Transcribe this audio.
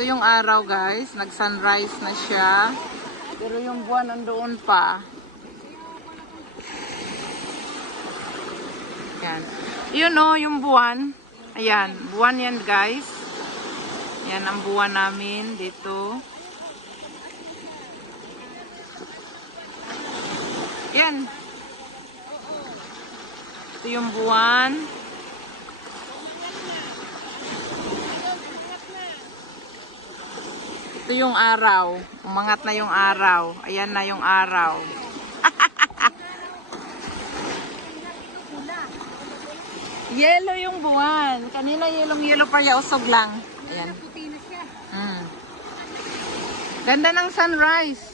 Ito yung araw guys, nag-sunrise na siya. Pero yung buwan nandoon pa. Yan. Yun o, yung buwan. Ayan, buwan yan guys. Yan ang buwan namin dito. Yan. Ito yung buwan. Ito yung araw. Umangat na yung araw. Ayan na yung araw. Yellow yung buwan. Kanina yellow pa ya usog lang. Ayan. Ganda ng sunrise.